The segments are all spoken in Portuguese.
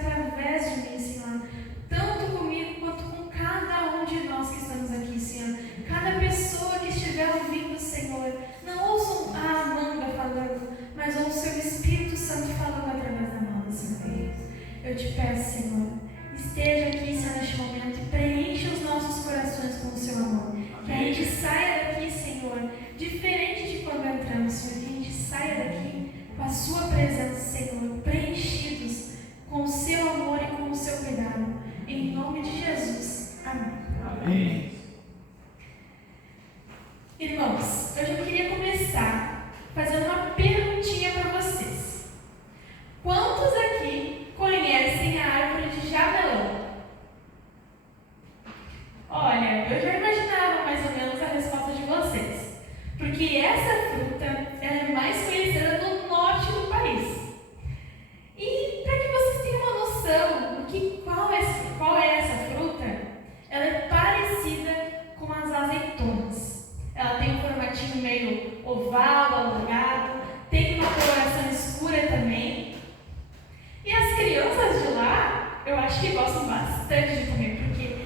através de mim, Senhor. Tanto comigo quanto com cada um de nós que estamos aqui, Senhor. Cada pessoa que estiver ouvindo, Senhor, não ouçam a Amanda falando, mas ouçam o seu Espírito Santo falando através da Amanda, Senhor. Eu te peço, Senhor, esteja aqui, Senhor, neste momento e preencha os nossos corações com o seu amor. Que a gente saia daqui, Senhor, diferente de quando entramos, Senhor. Que a gente saia daqui com a sua presença, Senhor, preenchidos com o seu amor e com o seu cuidado. Em nome de Jesus. Amém. Amém. Irmãos, eu já queria começar fazendo uma perguntinha para vocês. Quantos aqui conhecem a árvore de jamelão? Olha, eu já imaginava mais ou menos a resposta de vocês, porque essa fruta ela é mais conhecida no norte do país. E para que vocês tenham uma noção do qual é essa fruta, ela é parecida com as azeitonas. Ela tem um formatinho meio oval, alongado, tem uma coloração escura também. E as crianças de lá, eu acho que gostam bastante de comer, porque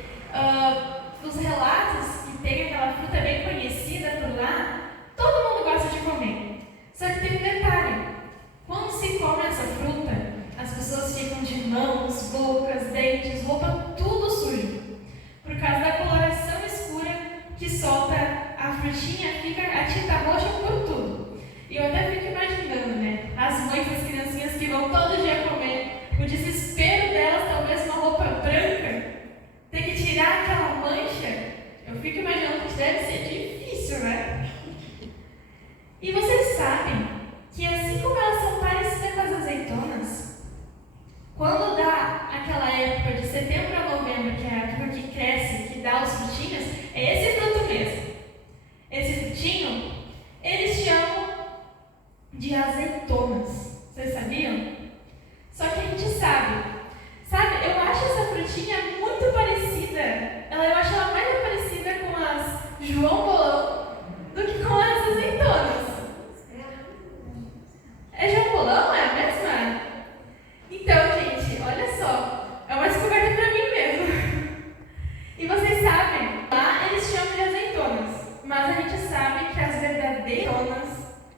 os relatos que tem aquela fruta bem conhecida por lá, todo mundo gosta de comer. Só que tem um detalhe: quando se come essa fruta, as pessoas ficam de mãos, bocas, dentes, roupa, tudo sujo. Por causa da coloração escura que solta a frutinha, fica a tinta roxa por tudo. E eu até fico imaginando, né? As mães das criancinhas que vão todo dia comer, o desespero delas, talvez uma roupa branca, ter que tirar aquela mancha. Eu fico imaginando que deve ser difícil, né? E vocês sabem que assim como elas são parecidas com as azeitonas, quando dá aquela época de setembro a novembro, que é a época que cresce, que dá os frutinhos, é esse fruto mesmo. Esse frutinho, eles chamam de azeitonas. Vocês sabiam? Só que a gente sabe, eu acho essa frutinha muito parecida, eu acho ela mais parecida com as João Bolão do que com as azeitonas. É João Bolão? É a mesma? Então, gente, olha só, é uma descoberta pra mim mesmo. E vocês sabem, lá eles chamam de azeitonas, mas a gente sabe que as verdadeiras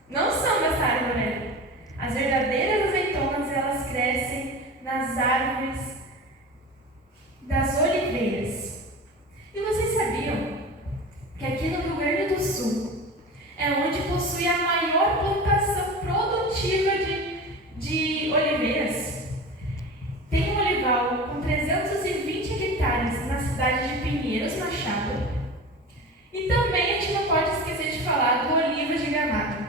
não são dessa árvore. As verdadeiras azeitonas, elas crescem nas árvores das oliveiras. E vocês sabiam que aqui no Rio Grande do Sul é onde possui a maior plantação produtiva de oliveiras? Tem um olival com 320 hectares na cidade de Pinheiros Machado. E também a gente não pode esquecer de falar do Olivas de Gramado,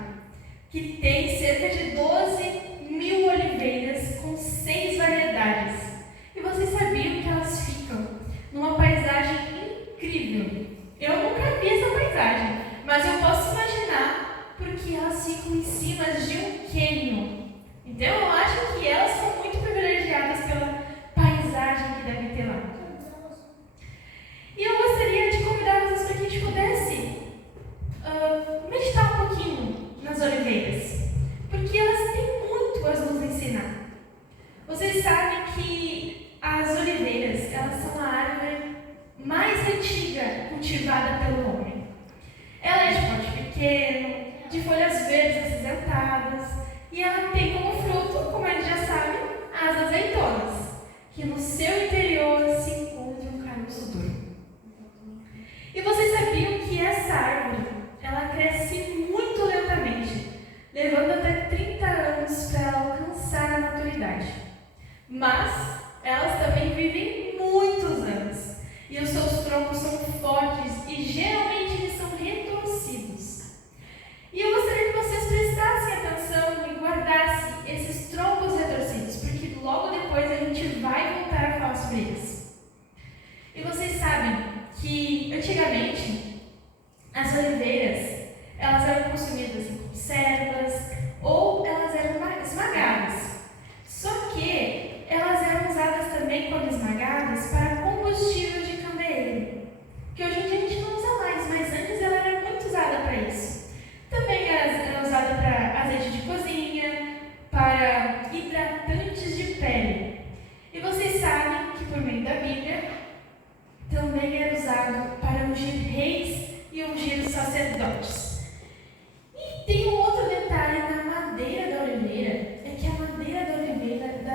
que tem cerca de 12.000 oliveiras com 6 variedades. E vocês sabiam que elas ficam numa paisagem incrível? Eu nunca vi essa paisagem, mas eu posso imaginar porque elas ficam em cima de um cânion. Então eu acho que elas são muito privilegiadas pela paisagem que deve ter lá. E eu gostaria de convidar vocês para que a gente pudesse meditar um pouquinho nas oliveiras, porque elas têm muito a nos ensinar. Vocês sabem que as oliveiras, elas são a árvore mais antiga cultivada pelo homem. Ela é de porte pequeno, de folhas verdes acinzentadas, e ela tem como fruto, como a gente já sabe, as azeitonas, que no seu interior se encontra um caroço duro. E vocês sabiam que essa árvore, ela cresce muito lentamente, levando até 30 anos para ela alcançar a maturidade. Mas elas também vivem muitos anos, e os seus troncos são fortes e geralmente eles são retorcidos. E eu gostaria que vocês prestassem atenção e guardassem esses troncos retorcidos, porque logo depois a gente vai voltar a falar sobre eles. E vocês sabem que antigamente as oliveiras, elas eram consumidas em conservas ou elas eram esmagadas. Só que elas eram usadas também, quando esmagadas, para combustível de candeeiro, que hoje em dia a gente não usa mais,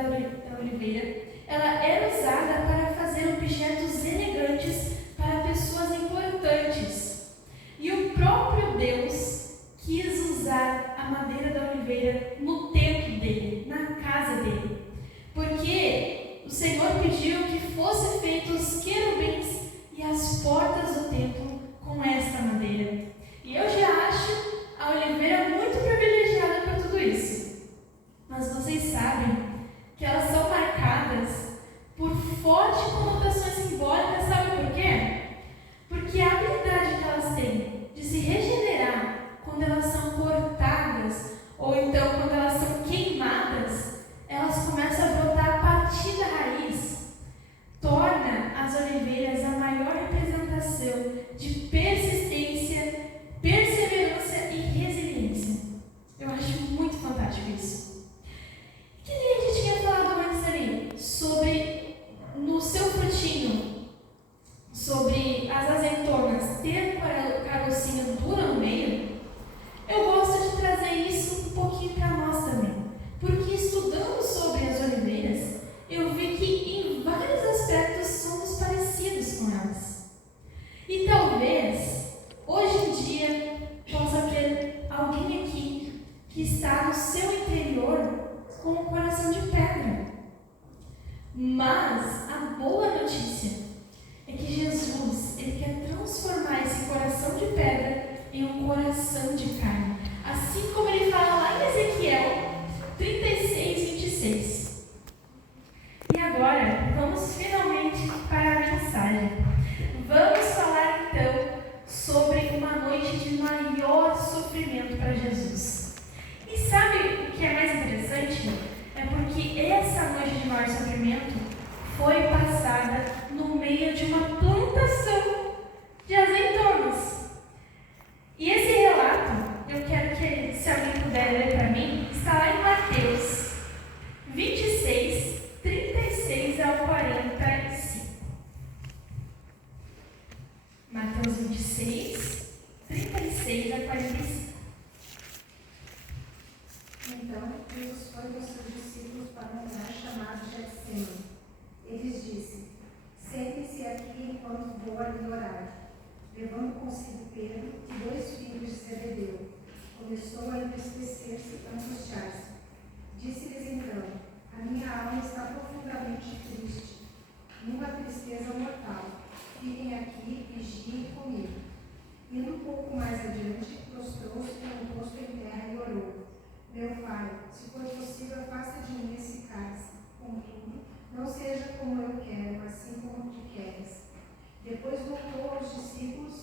da oliveira, ela era usada para fazer objetos elegantes para pessoas importantes. E o próprio Deus quis usar a madeira da oliveira no templo dele, na casa dele. Porque o Senhor pediu que fossem feitos os querubins e as portas do templo com esta madeira. E eu já acho a oliveira muito privilegiada por tudo isso. Mas vocês sabem que elas são marcadas por forte conotações simbólicas, sabe por quê? Porque a habilidade que elas têm de se regenerar quando elas são cortadas, ou então quando elas são queimadas, elas começam a brotar a partir da raiz, torna as oliveiras a maior representação de persistência, perseverança e resiliência. Eu acho muito fantástico isso. Que nem a gente tinha falado antes ali, sobre no seu frutinho, sobre as azeitonas ter carocinho duro no meio. Eu gosto de trazer isso um pouquinho para nós também, porque estudando sobre as oliveiras, eu vi que em vários aspectos somos parecidos com elas. E talvez, hoje em dia, possa ter alguém aqui que está no seu interior com um coração de pedra. Mas a boa notícia é que Jesus, Ele quer transformar esse coração de pedra em um coração de carne. Assim como Ele fala lá em Ezequiel 36, 26. E agora, vamos finalmente para a mensagem. Vamos falar então sobre uma noite de maior sofrimento para Jesus. E sabe o que é mais interessante? É porque essa noite de maior sofrimento foi passada no meio de uma plantação de azeitonas. E esse relato, eu quero que, se alguém puder ler para mim, está lá em Mateus 26, 36 ao 45. Mateus 26, 36 a 45. Então, Jesus foi com seus discípulos para um lugar chamado Getsêmani. Eles disse: sentem-se aqui enquanto vou ali orar. Levando consigo Pedro e 2 filhos de Zebedeu, começou a entristecer-se e angustiar-se. Disse-lhes então: a minha alma está profundamente triste, numa tristeza mortal. Fiquem aqui, vigiem comigo. Indo um pouco mais adiante, prostrou-se com o rosto em terra e orou: meu Pai, se for possível, afasta de mim esse cálice. Contudo, não seja como eu quero, mas sim como tu queres. Depois voltou aos discípulos,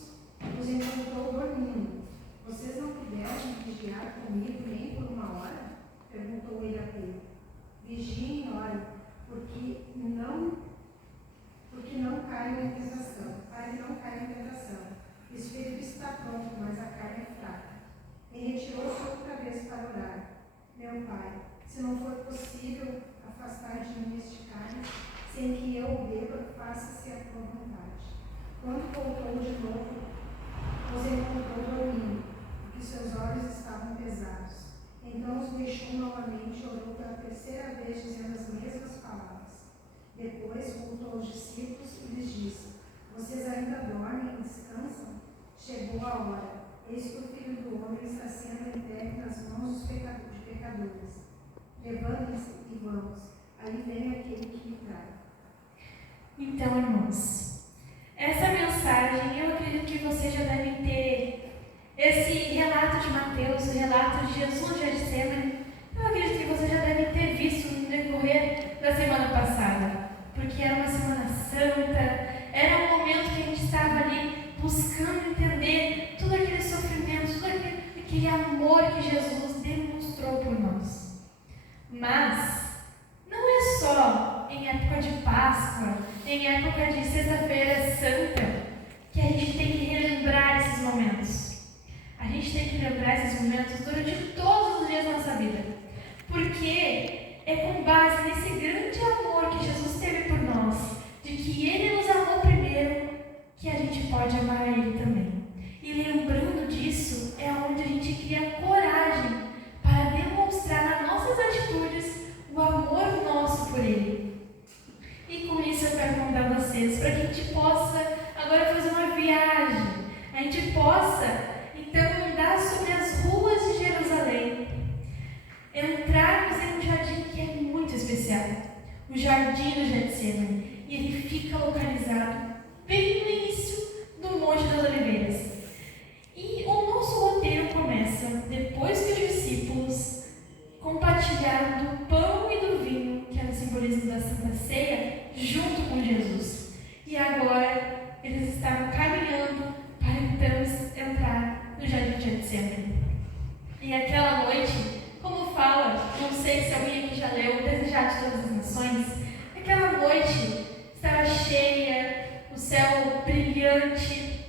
os encontrou dormindo. Vocês não puderam vigiar comigo nem por 1 hora? Perguntou ele a Pedro. Vigiem e orem, porque não caiam em tentação. Para que não caiam em tentação. O espírito está pronto, mas a carne é fraca. E retirou-se outra vez para orar. Meu Pai, se não for possível afastar de mim este cálice, sem que eu o beba, faça-se a tua vontade. Quando voltou de novo, os encontrou dormindo, porque seus olhos estavam pesados. Então os deixou novamente e orou pela 3ª vez, dizendo as mesmas palavras. Depois voltou aos discípulos e lhes disse: vocês ainda dormem e descansam? Chegou a hora. Eis que o Filho do Homem está sendo entregue nas mãos de pecadores. Levantem-se e vamos. Aí vem aquele que me trai. Então, irmãos, essa mensagem, eu acredito que vocês já devem ter esse relato de Mateus, o relato de Jesus de Getsêmani. Eu acredito que vocês já devem ter visto no decorrer da semana passada, porque era uma Semana Santa, era um momento que a gente estava ali buscando entender todo aquele sofrimento, todo aquele amor que Jesus demonstrou por nós. Mas não é só em época de Páscoa, em época de Sexta-feira Santa, que a gente tem que relembrar esses momentos. A gente tem que lembrar esses momentos durante todos os dias da nossa vida, porque é com base nesse grande amor que Jesus teve por nós, de que Ele nos amou primeiro, que a gente pode amar Ele também. E lembrando disso, é onde a gente cria coragem para demonstrar nas nossas atitudes o amor nosso o jardim do Getsemane, e ele fica localizado bem no início do Monte das Oliveiras. E o nosso roteiro começa depois que os discípulos compartilharam do pão e do vinho, que era o simbolismo da Santa Ceia, junto com Jesus. E agora eles estavam caminhando para então entrar no jardim de Getsemane. E aquela noite, como fala, não sei se alguém aqui já leu, o Desejar de Todas as Nações, aquela noite estava cheia, o céu brilhante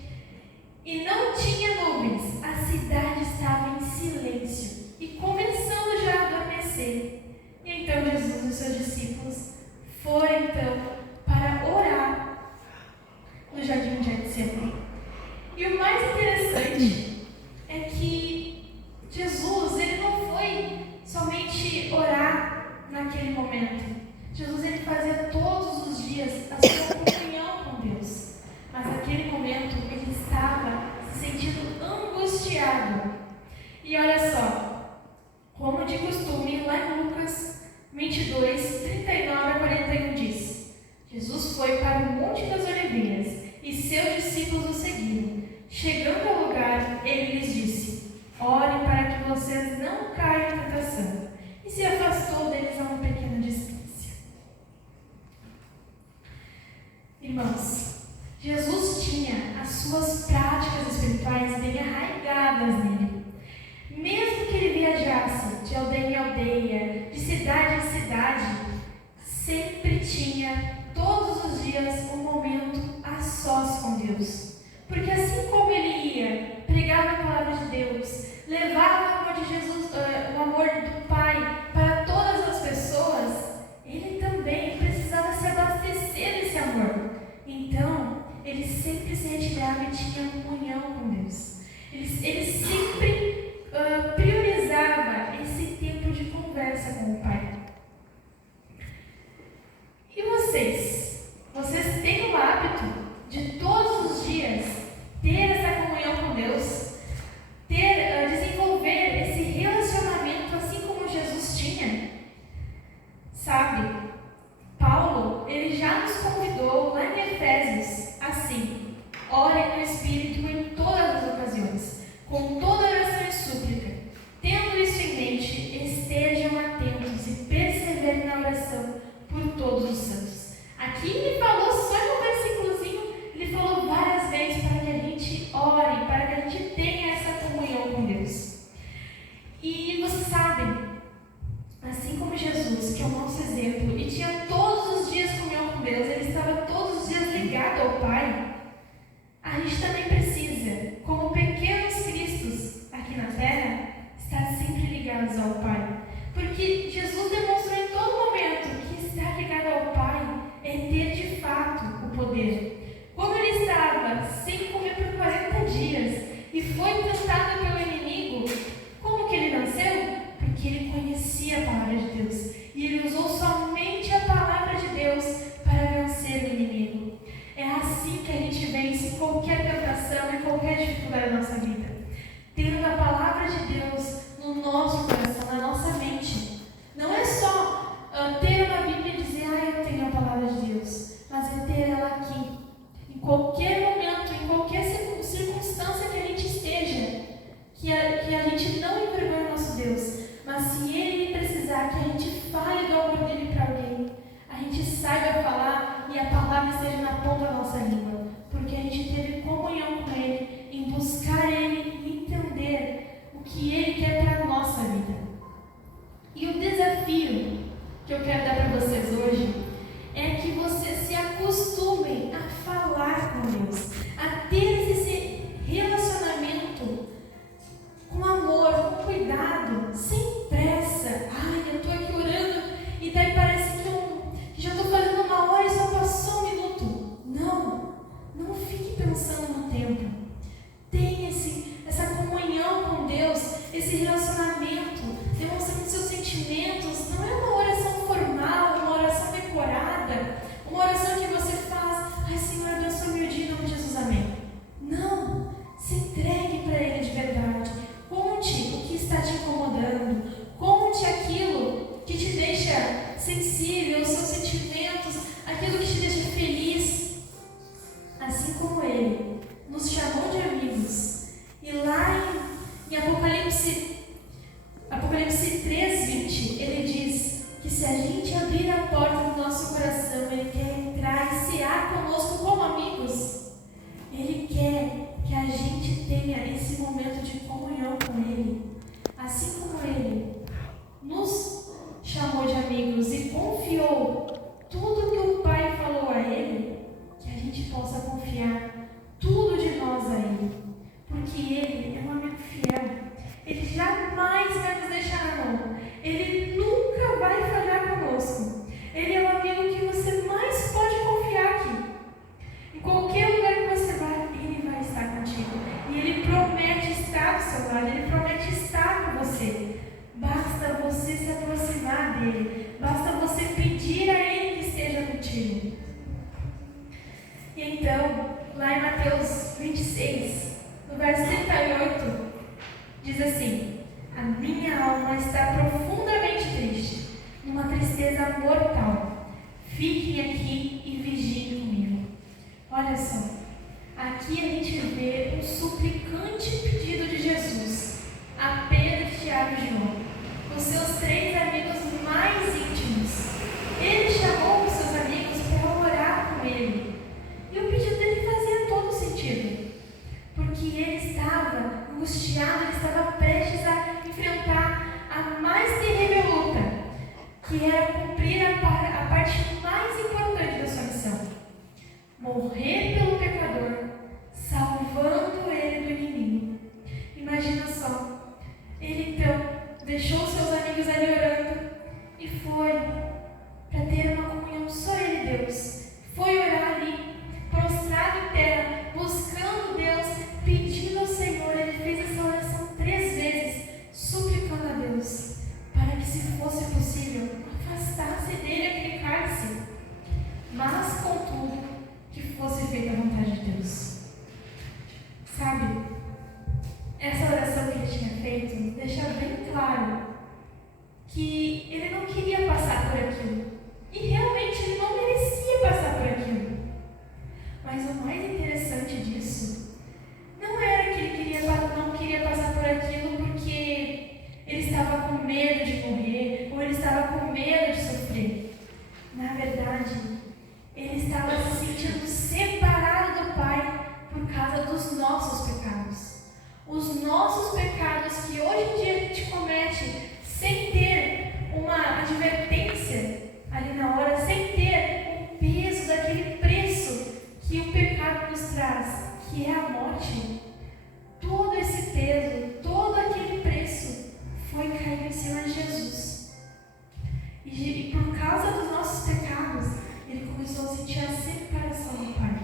e não tinha nuvens, a cidade estava em silêncio e começando já a adormecer. E então Jesus e os seus discípulos foram então para orar no jardim de Getsemane. E o mais interessante é que Jesus, ele não foi somente orar naquele momento. Jesus, ele fazia todos os dias a sua comunhão com Deus. Mas naquele momento, ele estava se sentindo angustiado. E olha só, como de costume, lá em Lucas 22, 39 a 41 diz: Jesus foi para o Monte das Oliveiras e seus discípulos o seguiram. Chegando ao lugar, ele lhes disse: orem para que vocês não caiam em tentação. E se afastou deles a uma pequena distância. Irmãos, Jesus tinha as suas práticas espirituais bem arraigadas nele. Mesmo que ele viajasse de aldeia em aldeia, de cidade em cidade, sempre tinha, todos os dias, um momento a sós com Deus. Porque assim como ele ia, pregava a palavra de Deus, levava o amor de Jesus, o amor do Pai para todas as pessoas, ele também precisava se abastecer desse amor. Então, ele sempre se retirava e tinha comunhão com Deus. Ele sempre priorizava esse tempo de conversa com o Pai. E vocês? Vocês têm o hábito de todos os dias ter essa comunhão com Deus? Desenvolver esse relacionamento assim como Jesus tinha? Sabe, Paulo, ele já nos convidou lá em Efésios, assim: orem no Espírito em todas as ocasiões, com toda oração e súplica. Tendo isso em mente, estejam atentos e perseverem na oração por todos os santos. Aqui ele falou só em um versículozinho, ele falou várias vezes para que a gente ore, para que a gente tenha essa comunhão com Deus. E vocês sabem, assim como Jesus, que é o nosso exemplo, e tinha todos os dias comunhão com Deus, ele estava todos os dias ligado ao Pai, a gente também precisa, como pequenos cristos aqui na Terra, estar sempre ligados ao Pai. Porque Jesus demonstrou em todo momento que estar ligado ao Pai é ter de fato o poder. Quando ele estava sem comer por 40 dias e foi tentado pelo inimigo, como que ele venceu? Porque ele conhecia a palavra de Deus e ele usou somente a palavra de Deus para vencer o inimigo. É assim que a gente vence qualquer tentação e qualquer dificuldade da nossa vida, tendo a palavra de Deus no nosso coração, na nossa mente. Não é só ter uma Bíblia e dizer: eu tenho a palavra de Deus, mas é ter ela aqui, em qualquer momento, em qualquer circunstância que a gente esteja, que a gente não envergonhe o nosso Deus, mas se Ele precisar que a gente fale do amor dele para alguém, a gente saiba falar e a palavra esteja na ponta da nossa língua, porque a gente teve comunhão com Ele em busca aquilo que te deixa feliz, assim como Ele nos chamou de amigos. E lá em Apocalipse 3:20, Ele diz que se a gente abrir a porta do nosso coração, Ele quer entrar e cear conosco como amigos. Ele quer que a gente tenha esse momento de comunhão com Ele. Assim como Ele nos chamou de amigos e confiou tudo que o Pai falou a Ele, que a gente possa confiar tudo de nós a Ele. Porque Ele é um amigo fiel. Ele jamais vai nos deixar na mão. Ele nunca vai falhar conosco. Ele é o amigo que você mais pode confiar aqui. Em qualquer lugar que você vá, Ele vai estar contigo. E Ele promete estar do seu lado. Ele promete estar com você. Basta você se aproximar dEle. Basta você pedir a Ele que esteja contigo. E então, lá em Mateus 26, no verso 38, diz assim: a minha alma está profundamente triste, numa tristeza mortal. Fiquem aqui e vigiem comigo. Olha só, aqui a gente vê um suplicante pedido de Jesus a Pedro, Tiago e João, os seus 3 amigos mais íntimos. Ele chamou os seus amigos para orar com ele. E o pedido dele fazia todo sentido, porque ele estava angustiado, ele estava prestes a enfrentar a mais terrível luta, que era cumprir a parte mais importante da sua missão: morrer pelo pecador, salvando ele do inimigo. Imagina só, ele então deixou seus amigos ali orando e foi para ter uma comunhão só ele e Deus. Foi orar ali, prostrado em terra, buscando Deus, pedindo ao Senhor. Ele fez essa oração 3 vezes, suplicando a Deus para que, se fosse possível, afastasse dele aquele cálice, mas, contudo, que fosse feita a vontade de Deus. Sabe, essa oração que ele tinha feito deixa bem claro que ele não queria passar por aquilo. E realmente ele não merecia passar por aquilo. Mas o mais interessante disso não era que ele não queria passar por aquilo porque ele estava com medo de morrer ou ele estava com medo de sofrer. Na verdade, ele estava se sentindo separado do Pai por causa dos nossos pecados. Os nossos pecados que hoje em dia a gente comete sem ter uma advertência ali na hora, sem ter o peso daquele preço que o pecado nos traz, que é a morte. Todo esse peso, todo aquele preço foi cair em cima de Jesus. E por causa dos nossos pecados, ele começou a sentir a separação do Pai.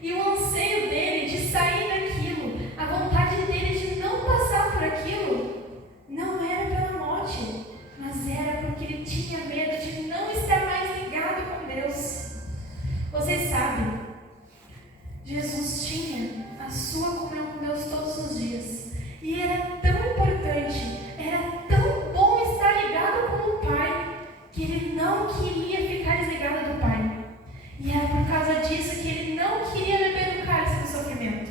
E o anseio dele de sair daquilo, a vontade dele de não passar por aquilo, não era pela morte, mas era porque ele tinha medo de não estar mais ligado com Deus. Vocês sabem, Jesus tinha a sua comunhão com Deus todos os dias. E era tão importante, era tão bom estar ligado com o Pai, que ele não queria ficar desligado do Pai. E era por causa disso que ele não queria beber do cálice do sofrimento.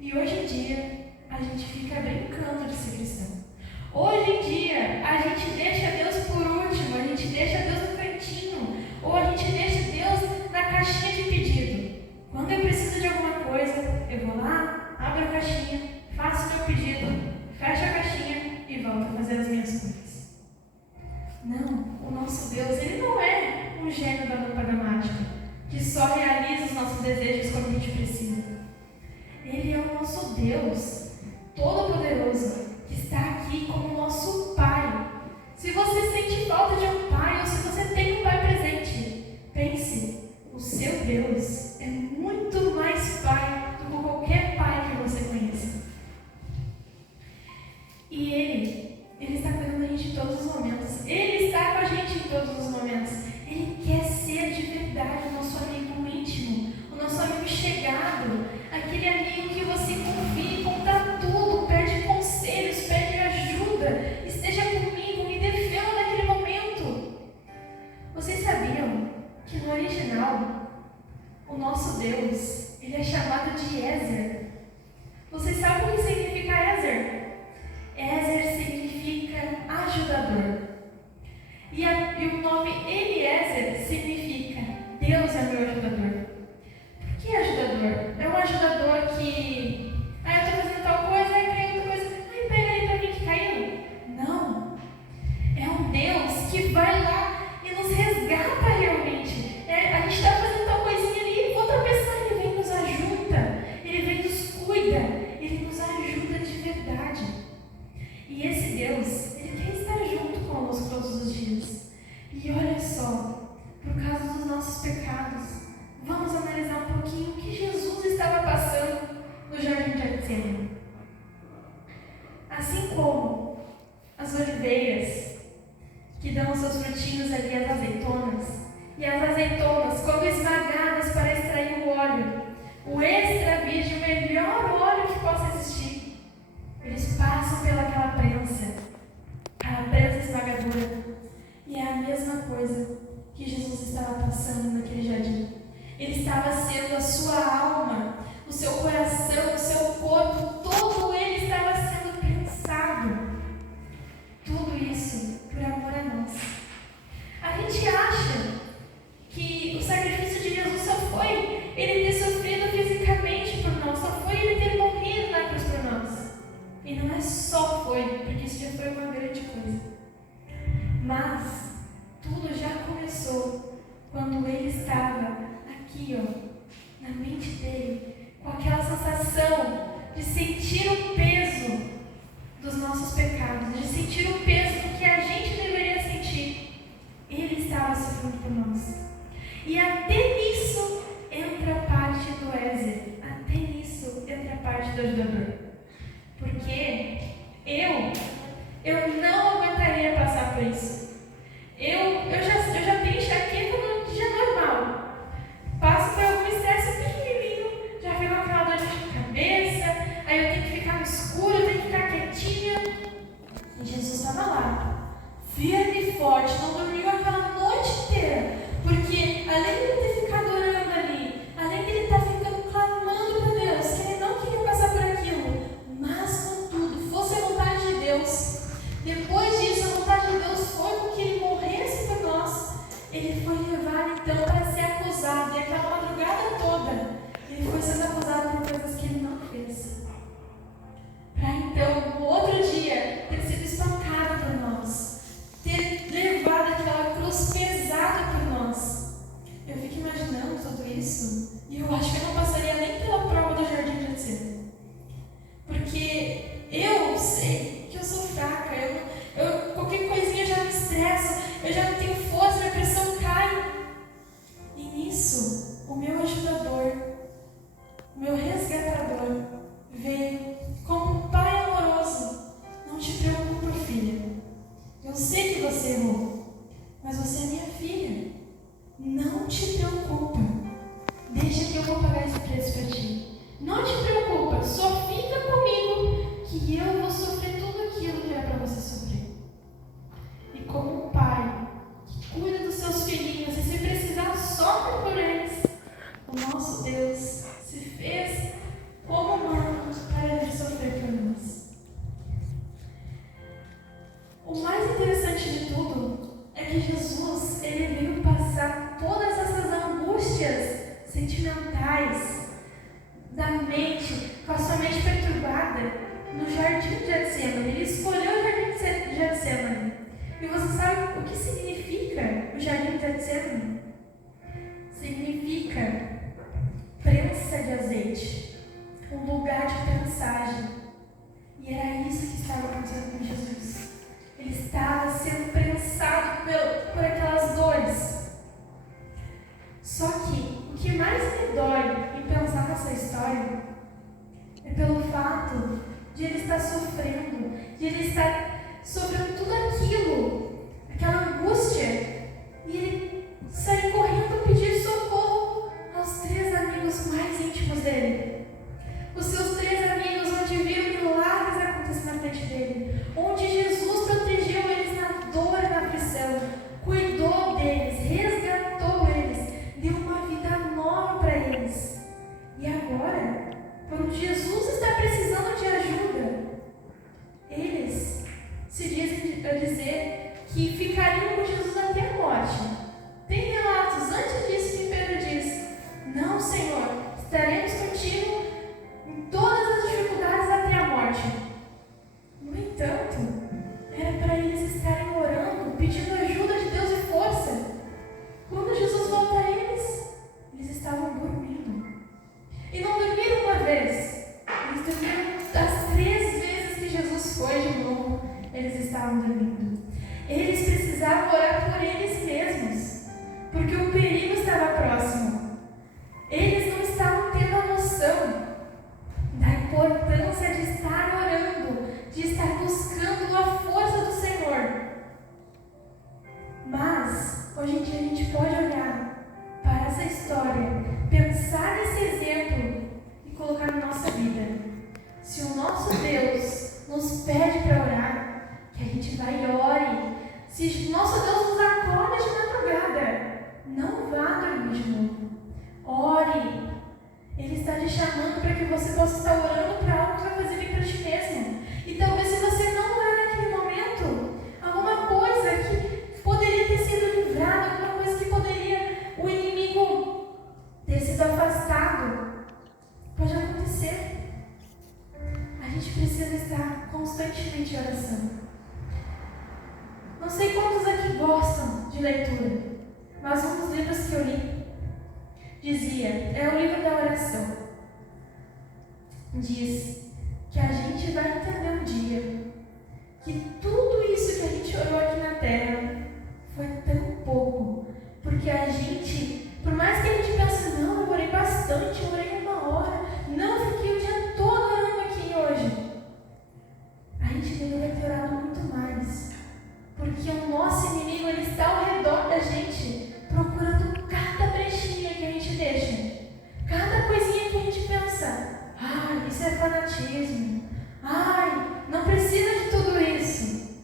E hoje em dia, a gente fica brincando de ser cristão. Hoje em dia, a gente deixa Deus por último, a gente deixa Deus no cantinho, ou a gente deixa Deus na caixinha de pedido. Quando eu preciso de alguma coisa, eu vou lá, abro a caixinha, faço meu pedido, fecho a caixinha e volto a fazer as minhas coisas. Não, o nosso Deus, ele não é um gênio da lâmpada mágica, que só realiza os nossos desejos quando a gente precisa. Ele é o nosso Deus, Todo-Poderoso, que está aqui como nosso Pai. Se você sente falta de um Pai, ou se você tem um Pai presente, pense, o seu Deus é muito mais Pai do que qualquer Pai que você conheça. E Ele está cuidando da gente em todos os momentos. Ele está com a gente em todos os momentos. Ele quer ser de verdade o nosso amigo íntimo, o nosso amigo chegado, aquele amigo que você confia e conta tudo, pede conselho nome Eliezer significa Deus é meu ajudador. Por que ajudador? É um ajudador que... eu estou fazendo tal coisa, aí caiu outra coisa. Pega aí para mim que caiu. Não. É um Deus que vai lá e nos resgata realmente. A gente está fazendo tal coisinha ali, vou tropeçar, ele vem e nos ajuda. Ele vem e nos cuida. Ele nos ajuda de verdade. E esse Deus, ele quer estar junto conosco todos os dias. E olha só, por causa dos nossos pecados, vamos analisar um pouquinho o que Jesus estava passando no jardim de Getsêmani. Assim como as oliveiras que dão seus frutinhos ali, as azeitonas, e as azeitonas, quando esmagadas para extrair o óleo, o extra virgem, o melhor óleo que possa existir, eles passam pelaquela prensa, a prensa esmagadora. E é a mesma coisa que Jesus estava passando naquele jardim. Ele estava sendo a sua alma, o seu coração, o seu corpo, todo ele estava sendo prensado. Tudo isso por amor a nós. A gente acha que o sacrifício de Jesus só foi ele ter sofrido fisicamente por nós, só foi ele ter morrido na cruz por nós. E não é só foi, porque isso já foi uma grande coisa. Mas tudo já começou quando ele estava aqui, na mente dele, com aquela sensação de sentir o peso dos nossos pecados, de sentir o peso do que a gente deveria sentir. Ele estava sofrendo por nós. E até nisso entra a parte do Ézer, até nisso entra a parte do ajudador. Porque eu não aguentaria passar por isso. Eu já tenho enxaqueca no dia normal. Passo por algum estresse pequenininho, já fico com aquela dor de cabeça, aí eu tenho que ficar no escuro, eu tenho que ficar quietinha. E Jesus estava lá, firme e forte, não dormiu aquela noite inteira, porque além de ele ter ficado orando ali, além de ele estar ficando clamando para Deus, que ele não queria passar por aquilo, mas contudo, fosse a vontade de Deus, depois disso a vontade de Deus foi com que ele morresse por nós. Ele foi levado então para ser acusado, e aquela madrugada toda ele foi sendo acusado por coisas que ele não fez, para então no outro dia ter sido espancado por nós, ter levado aquela cruz pesada por nós. Eu fico imaginando tudo isso e eu acho que eu não passaria nem pela prova do jardim de Getsêmani, porque eu sei que eu sou fraca, qualquer coisinha eu já me estresso, eu já não tenho força, minha pressão cai. E nisso, o meu ajudador, o meu resgatador, veio como um pai amoroso. Não te preocupa, filha. Eu sei que você errou, mas você é minha filha. Não te preocupa. Deixa que eu vou pagar esse preço para ti. Não te preocupa, só fica comigo que eu vou sofrer tudo aquilo que era para você sofrer. E como um pai que cuida dos seus filhinhos e se precisar sofre por eles, o nosso Deus se fez como humano para ele sofrer por nós. O mais interessante de tudo é que Jesus, ele veio passar todas essas angústias sentimentais da mente, com a sua mente perturbada, no jardim de Getsêmani. Ele escolheu o jardim de Getsêmani. E você sabe o que significa o jardim de Getsêmani? Significa prensa de azeite, um lugar de prensagem. E era isso que estava acontecendo com Jesus. Ele estava sendo prensado por aquelas dores. Só que o que mais me dói em pensar nessa história é pelo fato de ele estar sofrendo, de ele estar sofrendo tudo aquilo, aquela angústia, e ele sair correndo pedir socorro aos 3 amigos mais íntimos dele. Os seus 3 amigos onde viram milagres acontecer na frente dele, onde Jesus protegeu eles na dor e na aflição, cuidou deles, resgatou eles, deu uma vida nova para eles. E agora, quando Jesus está precisando de ajuda, eles se dizem a dizer Se nosso Deus nos acorda de madrugada, não vá dormir de novo. Ore. Ele está te chamando para que você possa estar orando para algo que vai fazer bem para ti mesmo. E talvez se você não orar naquele momento, alguma coisa que poderia ter sido livrada, alguma coisa que poderia o inimigo ter sido afastado, pode acontecer. A gente precisa estar constantemente em oração. Não sei quantos aqui gostam de leitura, mas um dos livros que eu li dizia, é o livro da oração. Diz que a gente vai entender um dia que tudo isso que a gente orou aqui na terra foi tão pouco. Porque a gente, por mais que a gente pense, não, eu orei bastante, eu orei 1 hora, não, eu fiquei o dia todo orando aqui hoje. A gente deveria ter orado muito mais. Porque o nosso inimigo, ele está ao redor da gente, procurando cada brechinha que a gente deixa. Cada coisinha que a gente pensa, ai, isso é fanatismo. Ai, não precisa de tudo isso.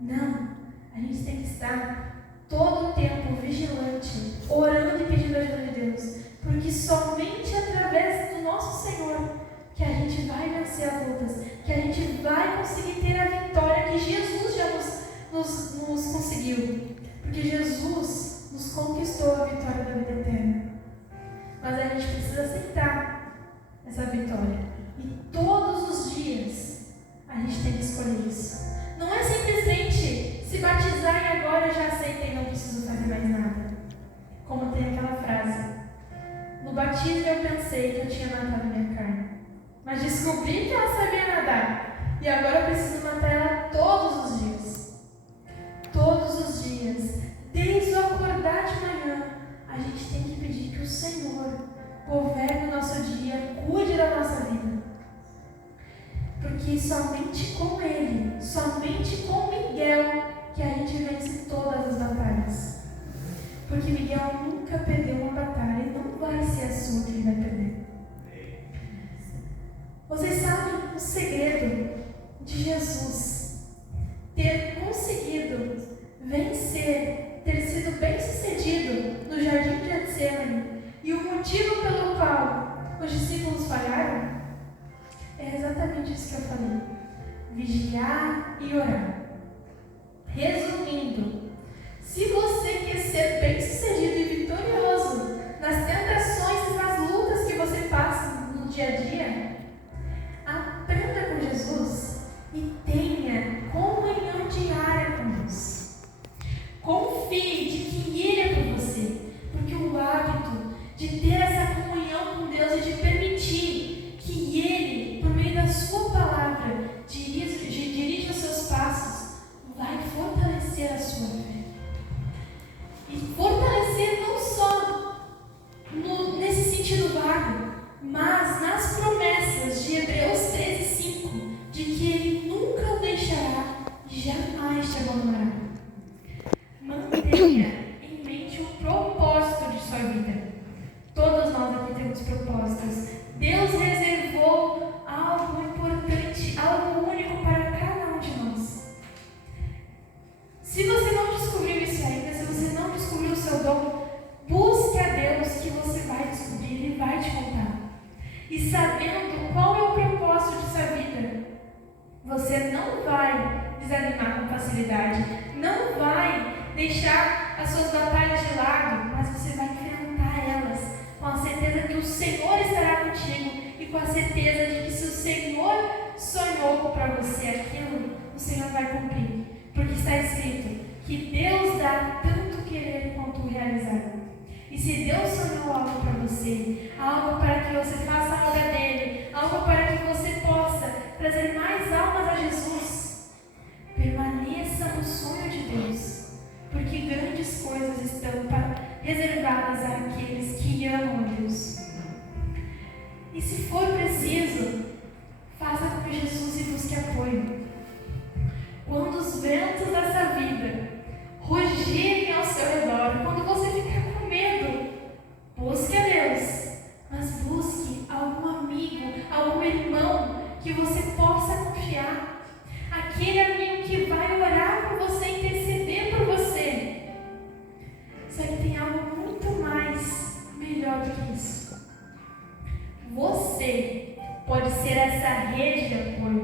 Não, a gente tem que estar todo o tempo vigilante, orando e pedindo a ajuda de Deus. Porque somente através do nosso Senhor que a gente vai vencer as lutas, que a gente vai conseguir ter a vitória que Jesus já nos conseguiu. Porque Jesus nos conquistou a vitória da vida eterna. Mas a gente precisa aceitar essa vitória. E todos os dias a gente tem que escolher isso. Não é simplesmente se batizar e agora eu já aceitei, não preciso fazer mais nada. Como tem aquela frase: no batismo eu pensei que eu tinha matado minha carne, mas descobri que ela sabia nadar. E agora eu preciso matar ela todos os dias. Todos os dias. Desde o acordar de manhã, a gente tem que pedir que o Senhor governe o nosso dia, cuide da nossa vida. Porque somente com Ele, somente com Miguel, que a gente vence todas as batalhas. Porque Miguel nunca perdeu uma batalha e não vai ser a sua que ele vai perder. Vocês sabem o segredo de Jesus ter conseguido vencer, ter sido bem sucedido no jardim de Getsêmani, e o motivo pelo qual os discípulos falharam é exatamente isso que eu falei: vigiar e orar. Resumindo, se você quer ser bem sucedido e vitorioso nas tentações e nas lutas que você passa no dia a dia, aprenda com Jesus e tenha comunhão diária com Deus. Confie de que Ele é com você, porque o hábito de ter essa comunhão com Deus e de permitir que Ele, por meio da sua palavra, dirija os seus passos, vai fortalecer a sua fé. E fortalecer não só nesse sentido vago, mas nas promessas de Hebreus 13:5, de que Ele nunca o deixará e jamais te abandonará. Mantenha em mente o propósito de sua vida. Todos nós aqui temos propósitos. Deus reservou algo importante, algo único para cada um de nós. Se você não descobriu isso ainda, se você não descobriu o seu dom, busque a Deus que você vai descobrir, Ele vai te contar. E sabendo qual é o propósito de sua vida, você não vai desanimar com facilidade, não vai deixar as suas batalhas de lado, mas você vai enfrentar elas com a certeza que o Senhor estará contigo e com a certeza de que se o Senhor sonhou para você aquilo, o Senhor vai cumprir. Porque está escrito que Deus dá tanto querer quanto realizar. E se Deus sonhou algo para você, algo para que você faça a obra dele, algo para que você possa trazer mais almas a Jesus, permaneça no sonho de Deus, porque grandes coisas estão reservadas àqueles que amam a Deus. E se for preciso, faça com que Jesus e busque apoio. Quando os ventos dessa vida rugirem ao seu redor, quando você ficar com medo, busque a Deus, mas busque algum amigo, algum irmão que você possa confiar. Aquele amigo que vai orar por você, interceder por você pode ser essa rede de apoio.